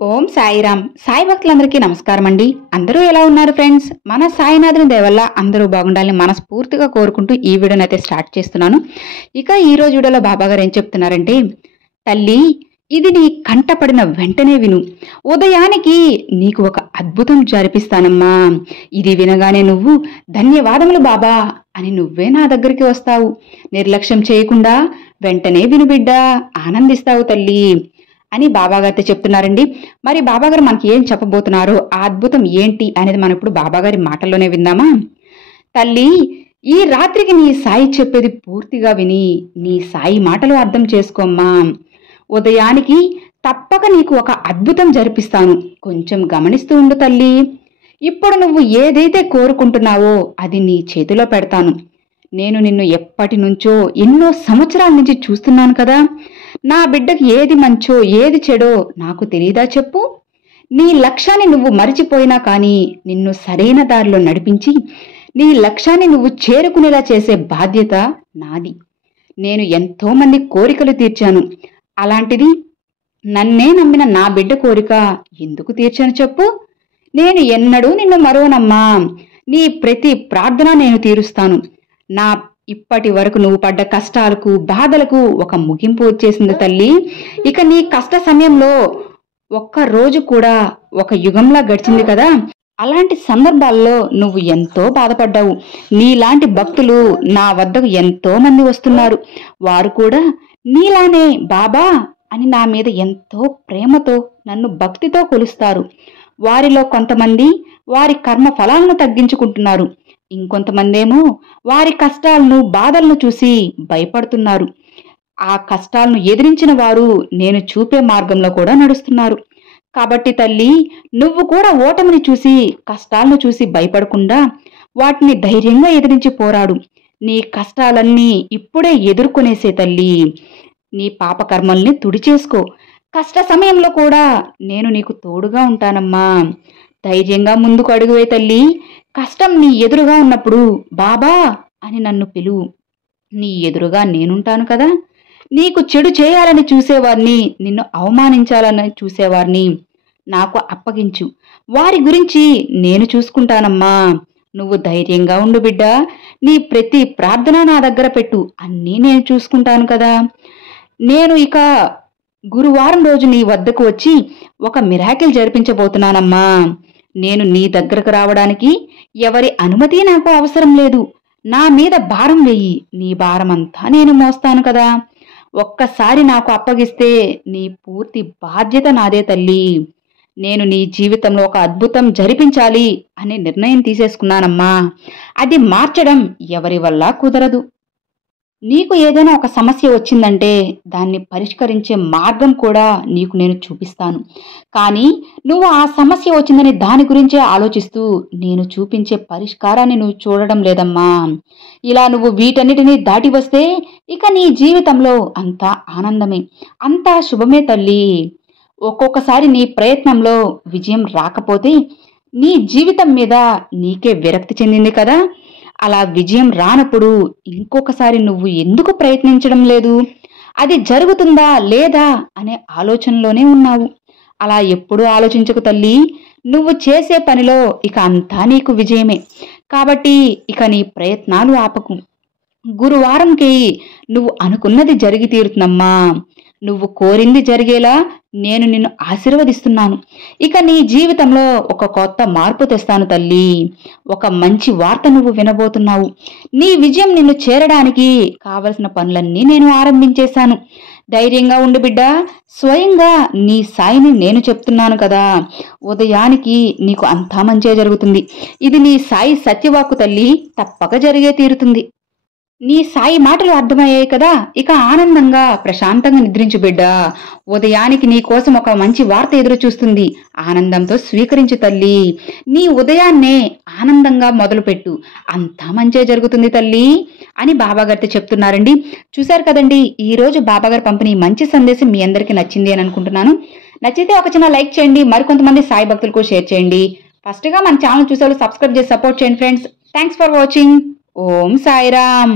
ఓం సాయిరామ్. సాయి భక్తులందరికీ నమస్కారం అండి. అందరూ ఎలా ఉన్నారు ఫ్రెండ్స్? మన సాయినాథుని దయ వల్ల అందరూ బాగుండాలని మనస్ఫూర్తిగా కోరుకుంటూ ఈ వీడియోని అయితే స్టార్ట్ చేస్తున్నాను. ఇక ఈ రోజు వీడియోలో బాబా గారు ఏం చెప్తున్నారంటే, తల్లి ఇది నీ కంటపడిన వెంటనే విను. ఉదయానికి నీకు ఒక అద్భుతం జరిపిస్తానమ్మా. ఇది వినగానే నువ్వు ధన్యవాదములు బాబా అని నువ్వే నా దగ్గరికి వస్తావు. నిర్లక్ష్యం చేయకుండా వెంటనే విను బిడ్డ, ఆనందిస్తావు తల్లి అని బాబాగారితో చెప్తున్నారండి. మరి బాబాగారు మనకి ఏం చెప్పబోతున్నారో, ఆ అద్భుతం ఏంటి అనేది మనం ఇప్పుడు బాబాగారి మాటల్లోనే విందామా. తల్లి, ఈ రాత్రికి నీ సాయి చెప్పేది పూర్తిగా విని నీ సాయి మాటలు అర్థం చేసుకోమ్మా. ఉదయానికి తప్పక నీకు ఒక అద్భుతం జరిపిస్తాను. కొంచెం గమనిస్తూ ఉండు తల్లి. ఇప్పుడు నువ్వు ఏదైతే కోరుకుంటున్నావో అది నీ చేతిలో పెడతాను. నేను నిన్ను ఎప్పటి నుంచో ఎన్నో సంవత్సరాల నుంచి చూస్తున్నాను కదా. నా బిడ్డకి ఏది మంచో ఏది చెడో నాకు తెలీదా చెప్పు? నీ లక్ష్యాన్ని నువ్వు మరిచిపోయినా కానీ నిన్ను సరైన దారిలో నడిపించి నీ లక్ష్యాన్ని నువ్వు చేరుకునేలా చేసే బాధ్యత నాది. నేను ఎంతో మంది కోరికలు తీర్చాను. అలాంటిది నన్నే నమ్మిన నా బిడ్డ కోరిక ఎందుకు తీర్చాను చెప్పు? నేను ఎన్నడూ నిన్ను మరోనమ్మా. నీ ప్రతి ప్రార్థన నేను తీరుస్తాను. నా ఇప్పటి వరకు నువ్వు పడ్డ కష్టాలకు బాధలకు ఒక ముగింపు వచ్చేసింది తల్లి. ఇక నీ కష్ట సమయంలో ఒక్క రోజు కూడా ఒక యుగంలా గడిచింది కదా. అలాంటి సందర్భాల్లో నువ్వు ఎంతో బాధపడ్డావు. నీలాంటి భక్తులు నా వద్దకు ఎంతో మంది వస్తున్నారు. వారు కూడా నీలానే బాబా అని నా మీద ఎంతో ప్రేమతో నన్ను భక్తితో కొలుస్తారు. వారిలో కొంతమంది వారి కర్మ ఫలాలను తగ్గించుకుంటున్నారు. ఇంకొంతమంది ఏమో వారి కష్టాలను బాధలను చూసి భయపడుతున్నారు. ఆ కష్టాలను ఎదిరించిన వారు నేను చూపే మార్గంలో కూడా నడుస్తున్నారు. కాబట్టి తల్లి, నువ్వు కూడా ఓటమిని చూసి కష్టాలను చూసి భయపడకుండా వాటిని ధైర్యంగా ఎదిరించి పోరాడు. నీ కష్టాలన్నీ ఇప్పుడే ఎదుర్కొనేసే తల్లి. నీ పాపకర్మల్ని తుడిచేసుకో. కష్ట సమయంలో కూడా నేను నీకు తోడుగా ఉంటానమ్మా. ధైర్యంగా ముందుకు అడుగువే తల్లి. కష్టం నీ ఎదురుగా ఉన్నప్పుడు బాబా అని నన్ను పిలువు. నీ ఎదురుగా నేనుంటాను కదా. నీకు చెడు చేయాలని చూసేవారిని, నిన్ను అవమానించాలని చూసేవారిని నాకు అప్పగించు. వారి గురించి నేను చూసుకుంటానమ్మా. నువ్వు ధైర్యంగా ఉండు బిడ్డ. నీ ప్రతి ప్రార్థన నా దగ్గర పెట్టు. అన్నీ నేను చూసుకుంటాను కదా. నేను ఇక గురువారం రోజు నీ వద్దకు వచ్చి ఒక మిరాకిల్ జరిపించబోతున్నానమ్మా. నేను నీ దగ్గరకు రావడానికి ఎవరి అనుమతి నాకు అవసరం లేదు. నా మీద భారం వెయ్యి. నీ భారమంతా నేను మోస్తాను కదా. ఒక్కసారి నాకు అప్పగిస్తే నీ పూర్తి బాధ్యత నాదే తల్లి. నేను నీ జీవితంలో ఒక అద్భుతం జరిపించాలి అనే నిర్ణయం తీసేసుకున్నానమ్మా. అది మార్చడం ఎవరి వల్ల కుదరదు. నీకు ఏదైనా ఒక సమస్య వచ్చిందంటే దాన్ని పరిష్కరించే మార్గం కూడా నీకు నేను చూపిస్తాను. కానీ నువ్వు ఆ సమస్య వచ్చిందని దాని గురించే ఆలోచిస్తూ నేను చూపించే పరిష్కారాన్ని నువ్వు చూడడం లేదమ్మా. ఇలా నువ్వు వీటన్నిటినీ దాటి వస్తే ఇక నీ జీవితంలో అంతా ఆనందమే, అంతా శుభమే తల్లి. ఒక్కొక్కసారి నీ ప్రయత్నంలో విజయం రాకపోతే నీ జీవితం మీద నీకే విరక్తి చెందింది కదా. అలా విజయం రానప్పుడు ఇంకొకసారి నువ్వు ఎందుకు ప్రయత్నించడం లేదు? అది జరుగుతుందా లేదా అనే ఆలోచనలోనే ఉన్నావు. అలా ఎప్పుడూ ఆలోచించకు తల్లి. నువ్వు చేసే పనిలో ఇక అంతా నీకు విజయమే. కాబట్టి ఇక నీ ప్రయత్నాలు ఆపకు. గురువారంకి నువ్వు అనుకున్నది జరిగి తీరుతుందమ్మా. నువ్వు కోరింది జరిగేలా నేను నిన్ను ఆశీర్వదిస్తున్నాను. ఇక నీ జీవితంలో ఒక కొత్త మార్పు తెస్తాను తల్లి. ఒక మంచి వార్త నువ్వు వినబోతున్నావు. నీ విజయం నిన్ను చేరడానికి కావలసిన పనులన్నీ నేను ఆరంభించేశాను. ధైర్యంగా ఉండు బిడ్డ. స్వయంగా నీ సాయిని నేను చెప్తున్నాను కదా. ఉదయానికి నీకు అంతా మంచే జరుగుతుంది. ఇది నీ సాయి సత్యవాక్కు తల్లి. తప్పక జరిగే తీరుతుంది. నీ సాయి మాటలు అర్థమయ్యాయి కదా. ఇక ఆనందంగా ప్రశాంతంగా నిద్రించు బిడ్డ. ఉదయానికి నీ కోసం ఒక మంచి వార్త ఎదురు చూస్తుంది. ఆనందంతో స్వీకరించు తల్లి. నీ ఉదయాన్నే ఆనందంగా మొదలుపెట్టు. అంతా మంచే జరుగుతుంది తల్లి అని బాబాగారితో చెప్తున్నారండి. చూశారు కదండి, ఈ రోజు బాబాగారు పంపిణీ మంచి సందేశం మీ అందరికీ నచ్చింది అని అనుకుంటున్నాను. నచ్చితే ఒక చిన్న లైక్ చేయండి. మరికొంతమంది సాయి భక్తులకు షేర్ చేయండి. ఫస్ట్గా మన ఛానల్ చూసే వాళ్ళు సబ్స్క్రైబ్ చేసి సపోర్ట్ చేయండి friends. Thanks for watching. Om Sairam.